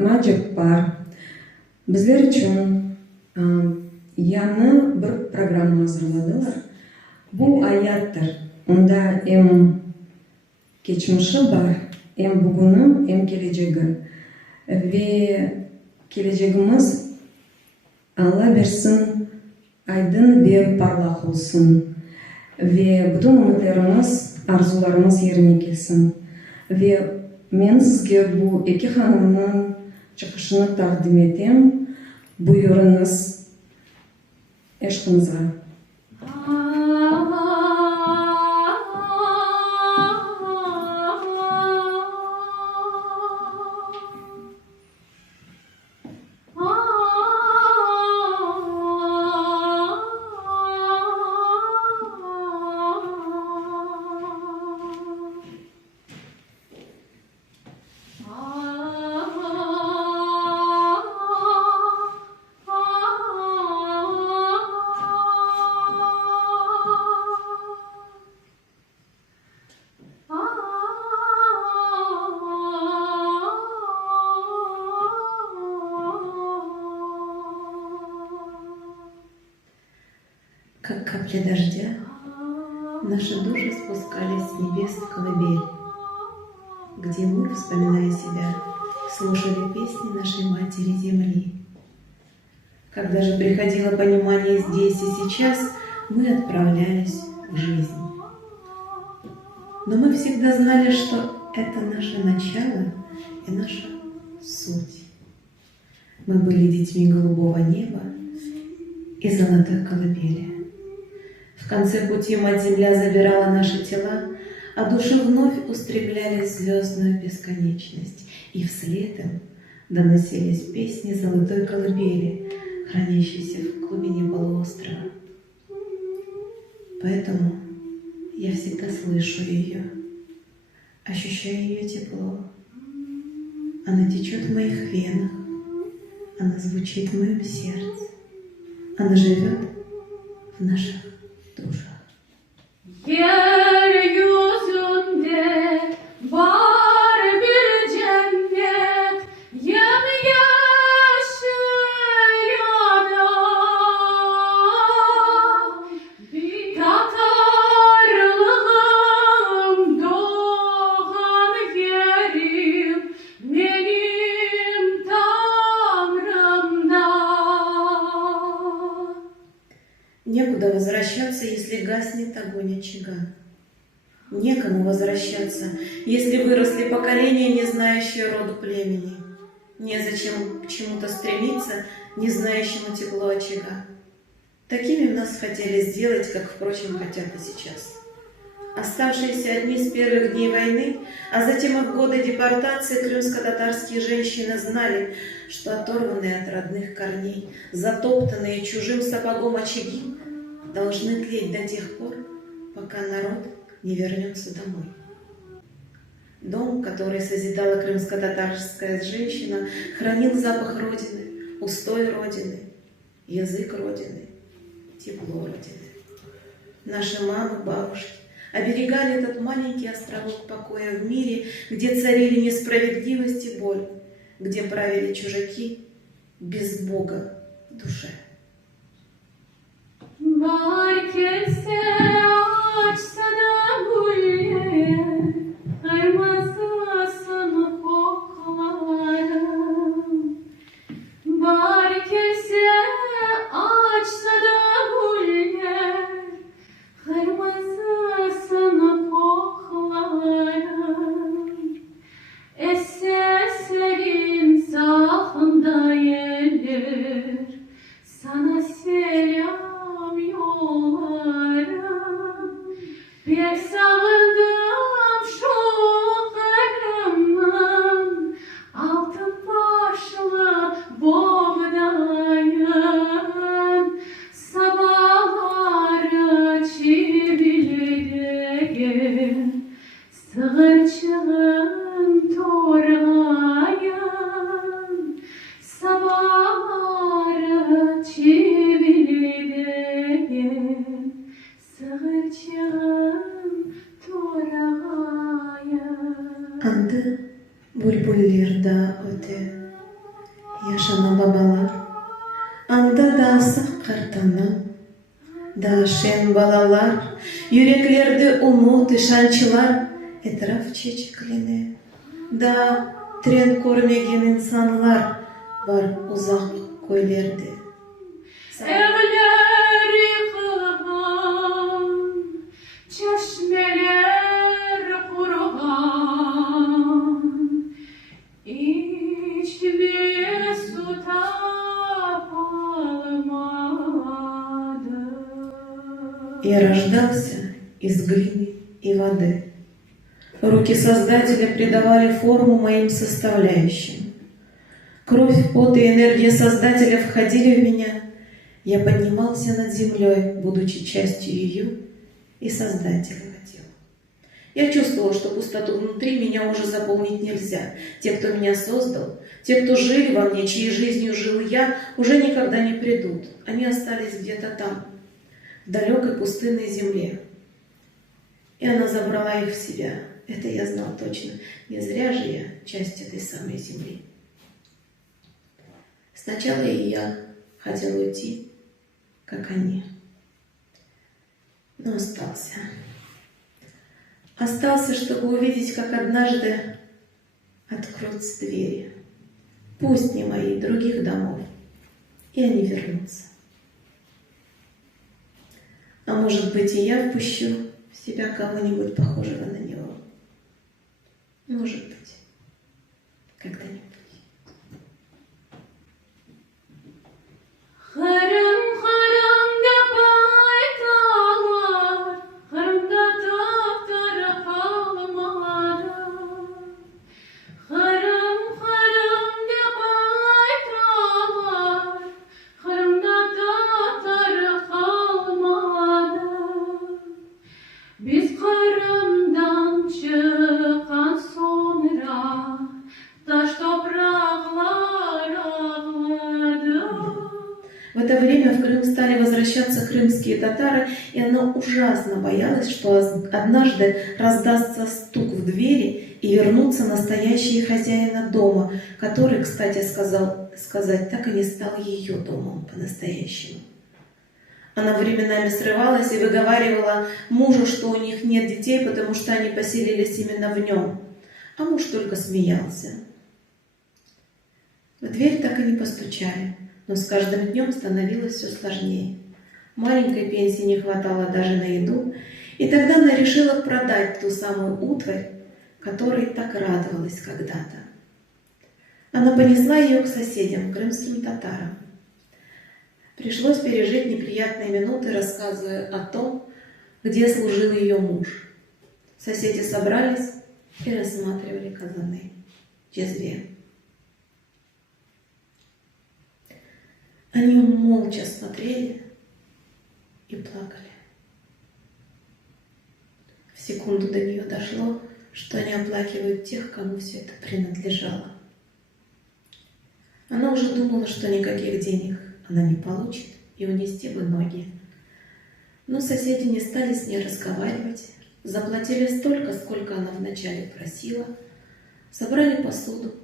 Фатма Джаппар. Bizler için yanı bir program hazırladılar. Bu hayattır. Onda hem geçmişi var, hem bugünü, hem geleceği. Ve geleceğimiz Allah versin aydın ve parlak olsun. Ve bütün umutlarımız, arzularımız yerine gelsin. Ve men sizge bu iki hanımның çıkışını takdim etем. Buyurunuz eşkınıza. Как капли дождя, наши души спускались с небес в колыбель, где мы, вспоминая себя, слушали песни нашей Матери Земли. Когда же приходило понимание здесь и сейчас, мы отправлялись в жизнь. Но мы всегда знали, что это наше начало и наша суть. Мы были детьми голубого неба и золотой колыбели. В конце пути Мать-Земля забирала наши тела, а души вновь устремлялись в звездную бесконечность, и вслед им доносились песни золотой колыбели, хранящейся в глубине полуострова. Поэтому я всегда слышу ее, ощущаю ее тепло. Она течет в моих венах, она звучит в моем сердце, она живет в наших душах. Yeryüzünde var bir cennet, yemyeşil yana. Bir Tatarlığım doğan yerim, benim Tanrımdan. Некуда возвращаться, если гаснет огонь очага. Некому возвращаться, если выросли поколения, не знающие роду племени. Незачем к чему-то стремиться, не знающему тепло очага. Такими нас хотели сделать, как, впрочем, хотят и сейчас. Оставшиеся одни с первых дней войны, а затем и в годы депортации крымско-татарские женщины знали, что оторванные от родных корней, затоптанные чужим сапогом очаги должны тлеть до тех пор, пока народ не вернется домой. Дом, который созидала крымско-татарская женщина, хранил запах Родины, устой Родины, язык Родины, тепло Родины. Наши мамы, бабушки оберегали этот маленький островок покоя в мире, где царили несправедливость и боль, где правили чужаки без Бога в душе. Herkese açsa da güller, kırmızısını koklarım. Herkese açsa da güller, kırmızısını koklarım. Seslerin sahında gelir, sana selam yollarım. Яшана бабалар, анда да асық қартана, да шен балалар, yüreklerde umut ишанчылар, etraf çeçekлене, да трен көрмеген insanlar var uzak köylerde. Evler yıkılgan, çeşmeler kurugan, hiçbir su tapılmadı. Я рождался из глины и воды. Руки Создателя придавали форму моим составляющим. Кровь, пот и энергия Создателя входили в меня. Я поднимался над землей, будучи частью ее и Создателя тела. Я чувствовал, что пустоту внутри меня уже заполнить нельзя. Те, кто меня создал, те, кто жили во мне, чьей жизнью жил я, уже никогда не придут. Они остались где-то там, в далекой пустынной земле. И она забрала их в себя. Это я знал точно. Не зря же я часть этой самой земли. Сначала и я хотел уйти, как они. Но остался. Остался, чтобы увидеть, как однажды откроются двери. Пусть не мои, других домов. И они вернутся. А может быть, и я впущу в себя кого-нибудь похожего на него. Может быть, когда-нибудь. Hırım hırımda baytalar, hırımda tahtları kalmadı. Hırım hırımda baytalar, hırımda tahtları kalmadı. Biz Kırım'dan çıkan sonra taş topraklar ağladı. В это время в Крым стали возвращаться крымские татары, и она ужасно боялась, что однажды раздастся стук в двери и вернутся настоящие хозяина дома, который, кстати сказать, так и не стал ее домом по-настоящему. Она временами срывалась и выговаривала мужу, что у них нет детей, потому что они поселились именно в нем. А муж только смеялся. В дверь так и не постучали. Но с каждым днем становилось все сложнее. Маленькой пенсии не хватало даже на еду, и тогда она решила продать ту самую утварь, которой так радовалась когда-то. Она понесла ее к соседям, крымским татарам. Пришлось пережить неприятные минуты, рассказывая о том, где служил ее муж. Соседи собрались и рассматривали казаны в Джезре. Они молча смотрели и плакали. В секунду до нее дошло, что они оплакивают тех, кому все это принадлежало. Она уже думала, что никаких денег она не получит, и унести бы ноги. Но соседи не стали с ней разговаривать, заплатили столько, сколько она вначале просила, собрали посуду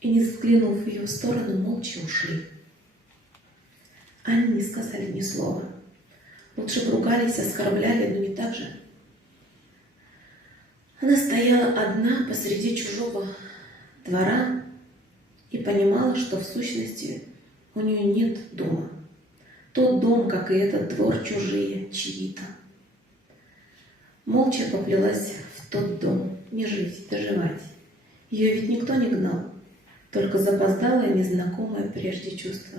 и, не взглянув в ее сторону, молча ушли. Они не сказали ни слова. Лучше бы ругались, оскорбляли, но не так же. Она стояла одна посреди чужого двора и понимала, что в сущности у нее нет дома. Тот дом, как и этот двор, чужие, чьи-то. Молча поплелась в тот дом, не жить, доживать. Ее ведь никто не гнал, только запоздалое, незнакомое прежде чувство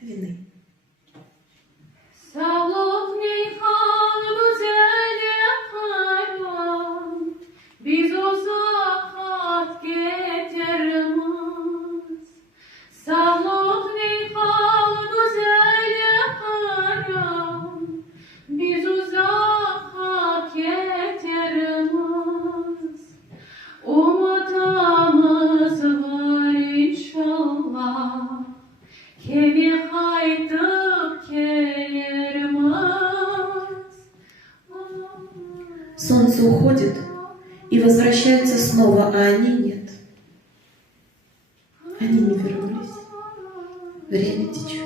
вины. Saloney hal güzel yakarım, biz uzakat getirmez. Saloney hal güzel yakarım, biz uzakat getirmez. Umudumuz var inşallah. Kemi haytıp gelirmez. Солнце уходит и возвращается снова, а они нет. Они не вернулись. Время течет.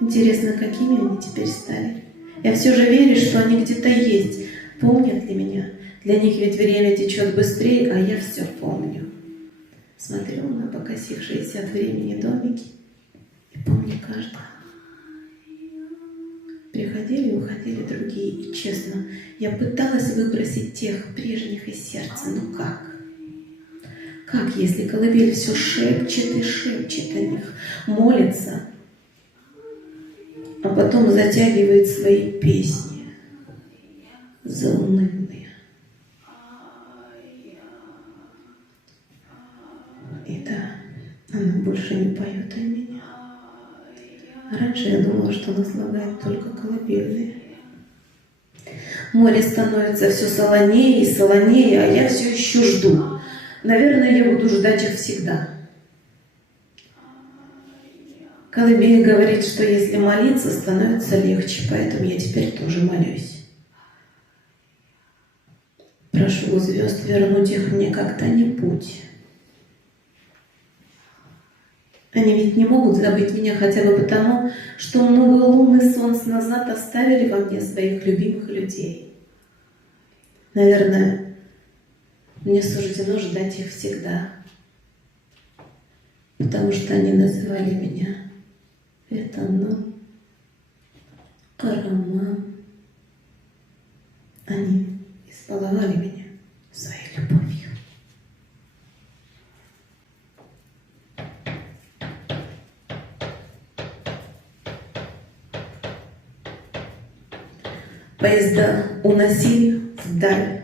Интересно, какими они теперь стали? Я все же верю, что они где-то есть. Помнят ли меня? Для них ведь время течет быстрее, а я все помню. Смотрю на покосившиеся от времени домики и помню каждого. Приходили и уходили другие, и честно, я пыталась выбросить тех прежних из сердца, но как? Как, если колыбель все шепчет и шепчет о них, молится, а потом затягивает свои песни заунывные. И да, она больше не поет о меня. Раньше я думала, что она слагает только колыбельные. Море становится все солонее и солонее, а я все еще жду. Наверное, я буду ждать их всегда. Колыбель говорит, что если молиться, становится легче, поэтому я теперь тоже молюсь. Прошу у звезд вернуть их мне когда-нибудь. Они ведь не могут забыть меня хотя бы потому, что много лун и солнц назад оставили во мне своих любимых людей. Наверное, мне суждено ждать их всегда, потому что они называли меня Ветанон, Караман. Они избаловали меня своей любовью. Поезда уносили вдаль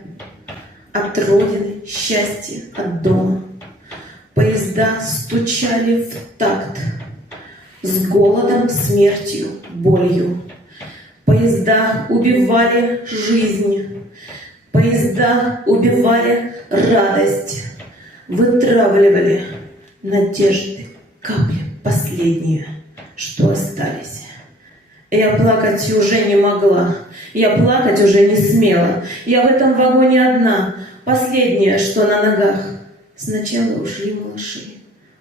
от родины счастье, от дома. Поезда стучали в такт с голодом, смертью, болью. Поезда убивали жизнь. Поезда убивали радость. Вытравливали надежды, капли последние, что остались. Я плакать уже не могла. Я плакать уже не смела. Я в этом вагоне одна, последняя, что на ногах. Сначала ушли малыши,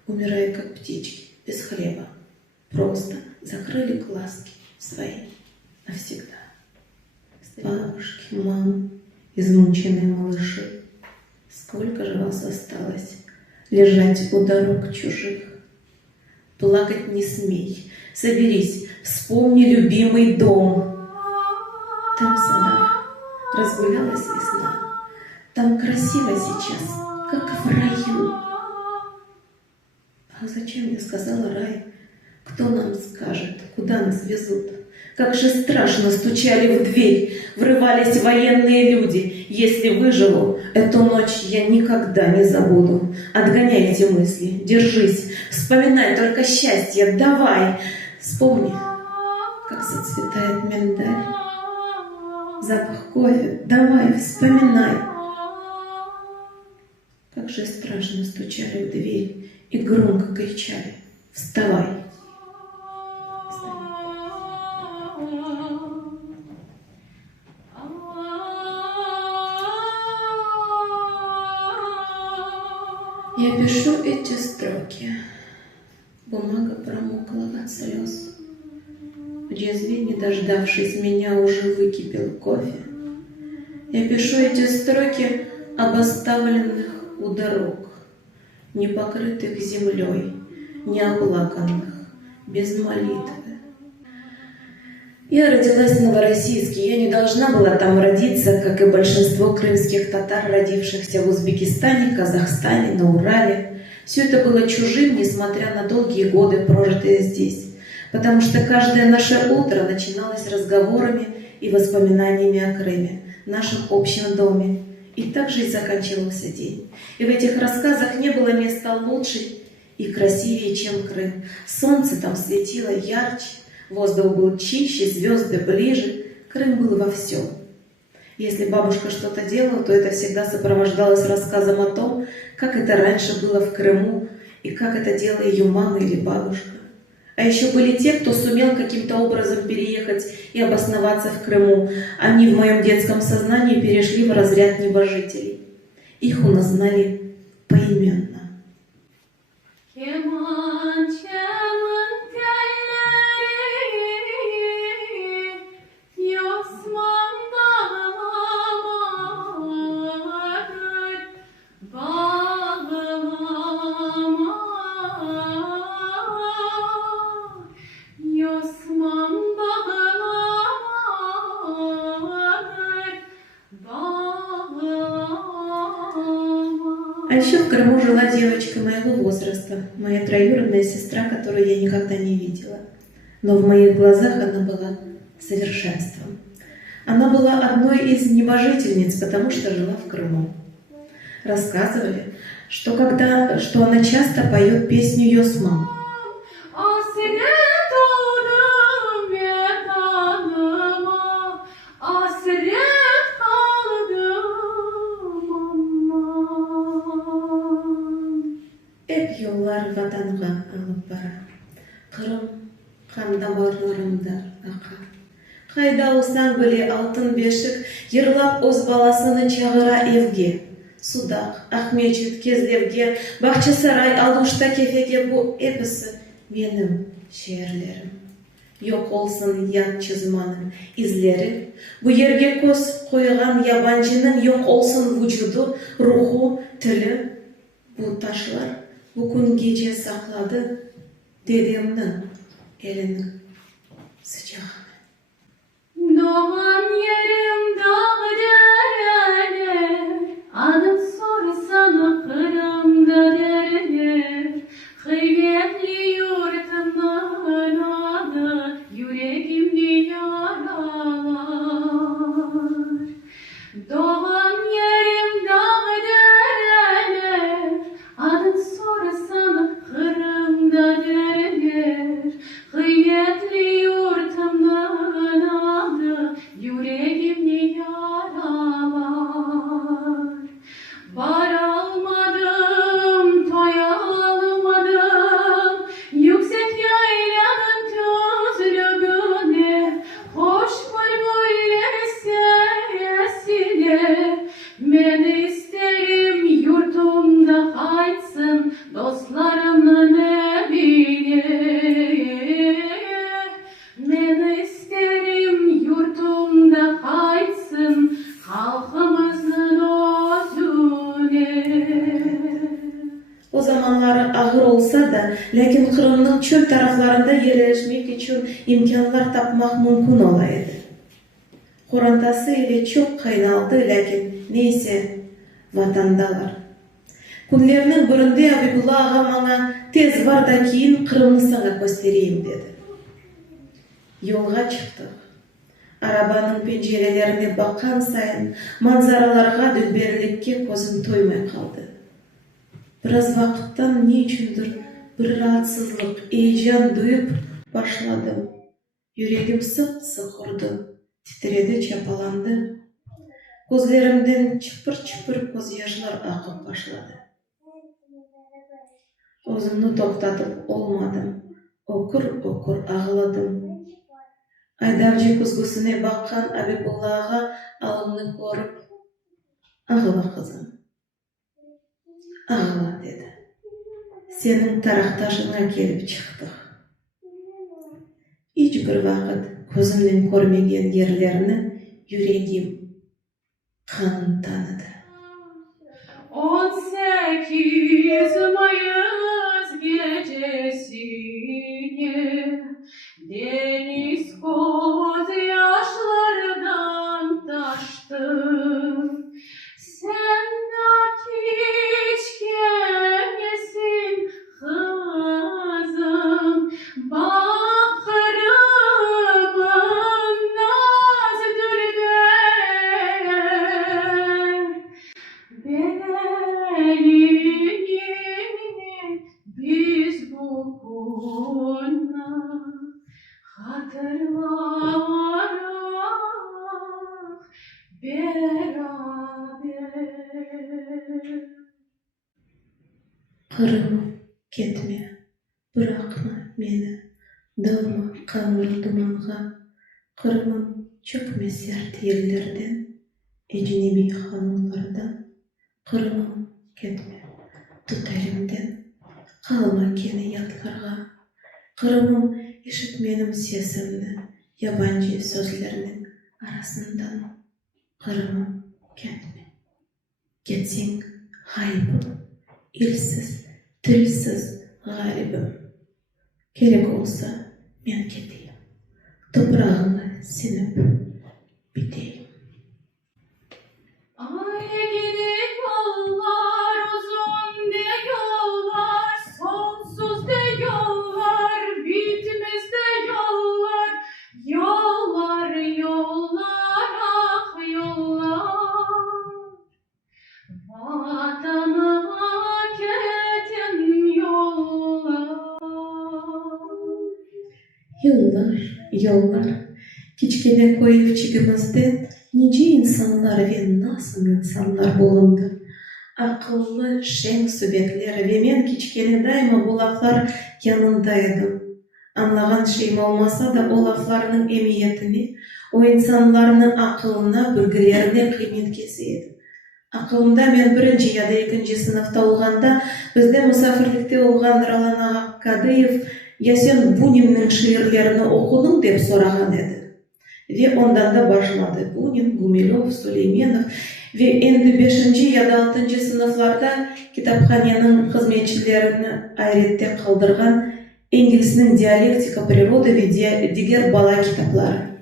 умирая как птички, без хлеба. Просто закрыли глазки свои навсегда. Бабушки, мамы, измученные малыши, сколько же вас осталось лежать у дорог чужих? Плакать не смей, соберись, вспомни любимый дом. Там в садах разгулялась весна. Там красиво сейчас, как в раю. А зачем мне сказала рай? Кто нам скажет, куда нас везут? Как же страшно стучали в дверь, врывались военные люди. Если выживу, эту ночь я никогда не забуду. Отгоняй эти мысли, держись, вспоминай только счастье, давай. Вспомни, как зацветает миндаль. Запах кофе, давай, вспоминай. Как же страшно стучали в дверь и громко кричали: вставай. Я пишу эти строки. Бумага промокла от слез. В язве, не дождавшись меня, уже выкипел кофе. Я пишу эти строки об оставленных у дорог, не покрытых землей, не оплаканных, без молитвы. Я родилась в Новороссийске, я не должна была там родиться, как и большинство крымских татар, родившихся в Узбекистане, Казахстане, на Урале. Все это было чужим, несмотря на долгие годы, прожитые здесь. Потому что каждое наше утро начиналось разговорами и воспоминаниями о Крыме, нашем общем доме. И так же и заканчивался день. И в этих рассказах не было места лучше и красивее, чем Крым. Солнце там светило ярче, воздух был чище, звезды ближе. Крым был во всем. Если бабушка что-то делала, то это всегда сопровождалось рассказом о том, как это раньше было в Крыму и как это делала ее мама или бабушка. А еще были те, кто сумел каким-то образом переехать и обосноваться в Крыму. Они в моем детском сознании перешли в разряд небожителей. Их у нас знали поименно. kemançamın telleri Yosman bağlamadır bağlama Yosman bağlamadır bağlama А еще в Крыму жила девочка моего возраста, моя троюродная сестра, которую я никогда не видела. Но в моих глазах она была совершенством. Она была одной из небожительниц, потому что жила в Крыму. Рассказывали, что она часто поет песню Йосман. Hasret oldum yetanıma, hasret kaldım aman. Hep yollar vatanға alып бара. Қырым қан damarlarımda ақар. Қайда olsаң біле алтын бешік, ерлап өз баласыны чағыра evге. Судақ, Ахмечет, Кезлевге, Бахчысарай, Алушта, Кефеге bu hepsi benim şiirlerim. Yok olsun yat çizmanın izleri, bu yerge көз koygan yabancının yok olsun vücudu, ruhu, tili. Bu taşlar bugün gece sakladı dedemnin elinin sıcağını. Doğan yerim dağ dereler, adım sorsan Kırım'da dereler. Kıymetli yurtımın adı, yüreğimde yaralar. Doğan yerim dağ dereler, adım sorsan Kırım'da dereler. Kıymetli yurtımın adı, yüreğimde yaralar. Varalmadım, toyalmadım, yüksek yaylanın tüzlüğüne, hoş bülbüller sesine. Ben isterim yurtumda kaytsın dostlarımın evine. Ben isterim yurtumda kaytsın halkımızın özüne. O zamanlar ağır olsa da, lakin Kırım'ın çöl taraflarında yerleşmek için imkanlar tapmak mümkün olaydı. Kurantası ile çok kaynaldı, lakin neyse vatandalar. Günlerinin birinde Abibullah ağa bana tez var da keyin Kırım'ı sana göstereyim dedi. Yolga çıktık. Arabanın pencerelerine bakan sayın manzaralarga dülberlikке gözüm toymay kaldı. Biraz vakittan ne üçündür bir rahatsızlık, heyecan duyup başladım. Yüreğim sık urdu, titredi, çapalandı. Gözlerimden çıpır çıpır göz yaşlar akıp başladı. Özümnü toktatıp olmadım. Okur ağladım. Aydarcı kuzgusuna bakkan Abibullah'a alımını korup ağla kızım, ağla dedi. Senin taraktaşına gelip çıktık. Hiç bir vakit gözümden görmegen yerlerini yüreğim kan tanıdı. 18 Mayıs gecesine deniz koz yaşlardan taştı. Sen hiç gelmesin kızım, bakırımın naz dülber. Belini biz bugünle hatırlarak beraber. Kırımım ketme, bırakma beni, dalma kanlı dumanға. Kırımım çökme sert yerlerden, ecnebi hanımlardan. Kırımım ketme, tut elimden, Kalma keni yatlarga. Kırımım işitmenim sesimni, yabancı sözlerinin arasından. Kırımım kendime. Getsing haybım, ilsiz, tilsiz garibim. Gerek olsa men keteyim. Toprağına sinip biteyim. Ay gidip yollar uzun de yollar, sonsuz de yollar, bitmez de yollar, yollar yollar ah yollar. Vatanıma ketim yollar. Yıllar, yollar, kiçkene koyuvçigimizde nice insanlar ve nasıl insanlar bolundu. Akıllı, şen sübetler ve men kiçkene daima bu laflar yanındaydım. Anlagan şeyim olmasa da o laflarının emiyetini, o insanların akılına, bilgilerine kıymet keseydim. Akılımda men birinci ya da ikinci sınıfta olganda, bizde misafirlikte olgan Ralan Ağa Kadıyev "Ya sen Bunin'nin şiirlerini okudun?" dep soragan edi. Ve ondan da başladı. Bunin, Gumilov, Süleymanov ve endi 5. ya da 6. sınıflarda kitapxanenin hizmetçilerini ayrette kaldırgan İngiliz'nin Diyalektika Priroda ve diğer bala kitapları.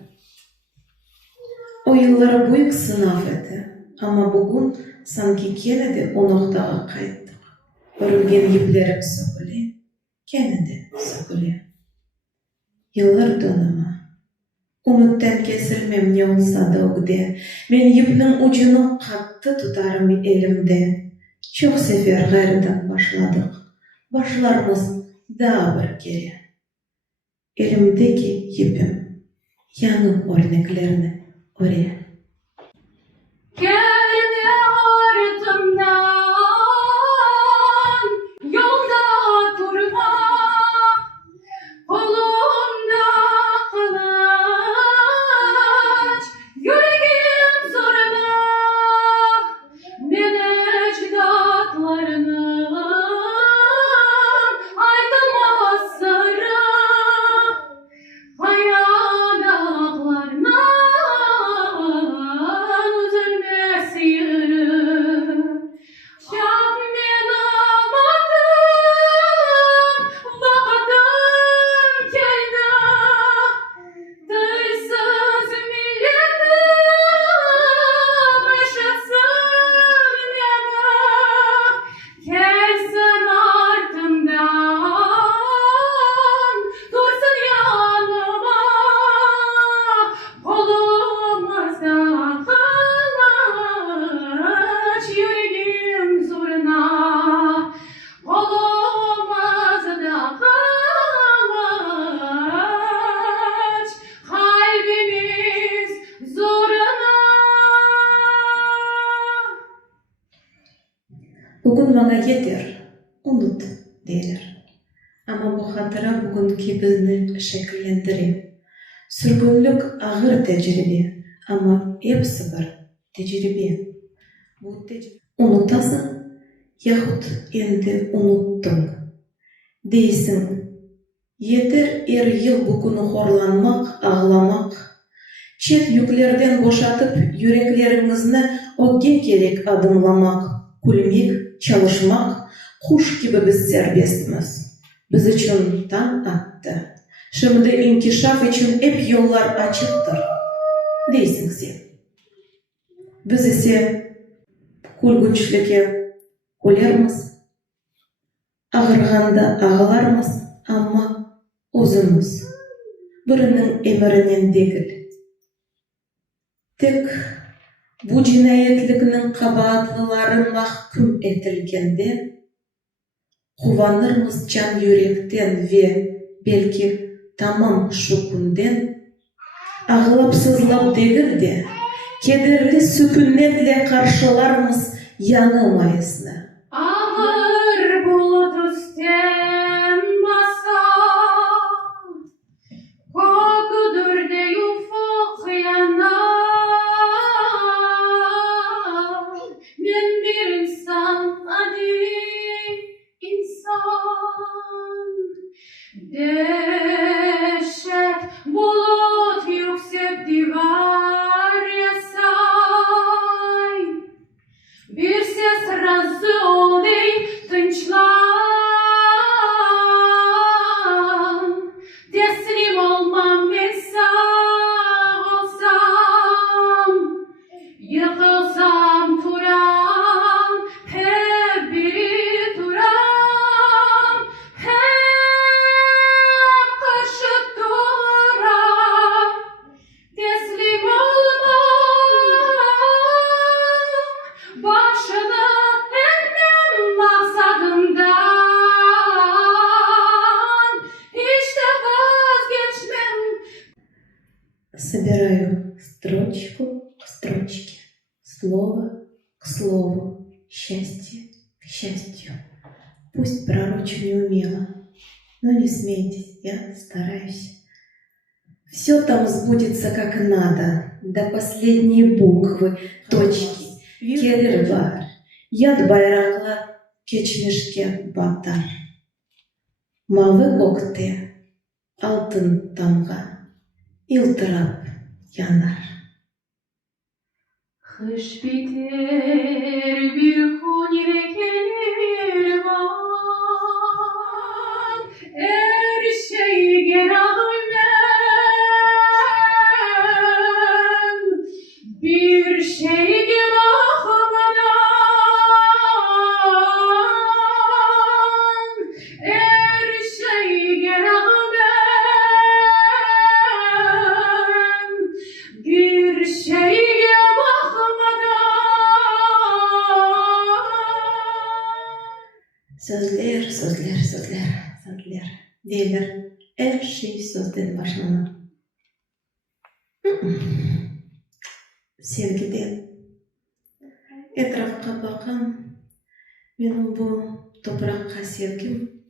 O yılları büyük sınav edi. Ama bugün sanki kenedi o noktaya kayttık. Örülgen yiplerim sökülü, kenedi sökülü. Yıllar dönümü. Umuttan kesilmem ne olsa da ogde. Men yipnin ucunu kattı tutarım elimde. Çok sefer gayrıdan başladık. Başlarımız daha bir kere. Elimdeki yipim yanım örneklerini oraya. Gelme ardımdan, yolda durma, kolumda kılıç, yüreğim zoruna, ben ecdatlarının aydınmaz sırrı, hayat dağlarına üzülmez yürü. Şap men amadım, vakıtım geldi. Dırsız milletim yaşasın beni. Gelsin ardımdan, dursun yanıma. Kolumuzda kılıç, yüreğim zoruna. Kolumuzda kılıç, kalbimiz zoruna. Bugün bana yeter, unut derler. Ama bu hatıra bugünkü bizni şekillendirir. Sürgünlük ağır tecrübe ama hepsi bir tecrübe. Bu unutasın yahut endi unuttun. Deysin, yeter yıl bugünü horlanmak, ağlamak. Çet yüklerden boşatıp yüreklerimizni o gerek adımlamak, kulmek, çalışmak, kuş gibi biz serbestimiz. Biz için tam attı. Şimdi inkişaf için hep yollar açıktır. Deysin sen. Biz ise kulgunçlük'e kulermiz, ağırganda ağlarmız ama özümüz birinin emrinin değil. Tek bu cinayetlikinin kabahatlıları mahkum etilgende kuvanırmız can yürekten ve belki tamam şu günden ağlap sızlap değil de kederli sükunetle karşılarmız yanı mayısını. Ağır bulut üstten basar, kokudur de ufuk yanar. Ben bir insan, adi insan. Dehşet bulut yüksek divar yasay. Bir ses razı ol ey tınçlan. Teslim olmam ve sağ olsam. Yıkılsam turam, hep biri turam, hep karşı turam. Teslim olmam, başını etmem maksadımdan. Hiç de vazgeçmem. Собираю строчку к строчке, слово к слову, счастье к счастью. Пусть пророчу неумело, но не смейтесь, я стараюсь. Все там сбудется как надо, до последней буквы, точки. Кедр бар, яд байрақла, кечмешке батар. Mavi көкте, алтын тамға, илтырап yanar. Kış biter bir gün ve gelir var. Her şey gene dönmem. Bir şeyge bakmadan. Her şey gene dönmem. Bir şeyge Sözler, sözler, sözler, sözler. Deyler, her şey sözden başlanır. Sevgiden. Etrafқа bakam, benim bu toprakқа sevgim,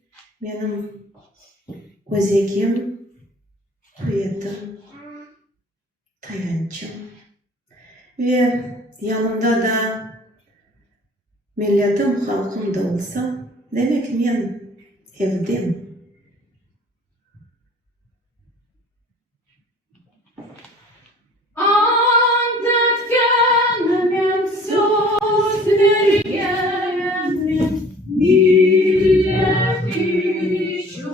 benim özegim, kuyetім, tayançım. Ve yanımda da milletim, halkım da olsa, demek men evdem. Ant etkenmen söz vergenmen millet için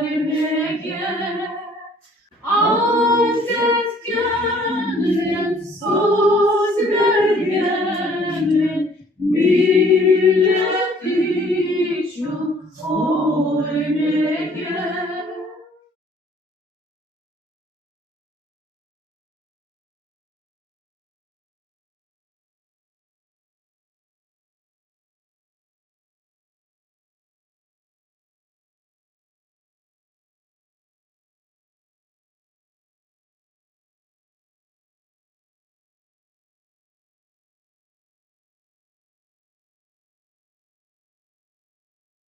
ölmegen. Ant etkenmen söz vergenmen millet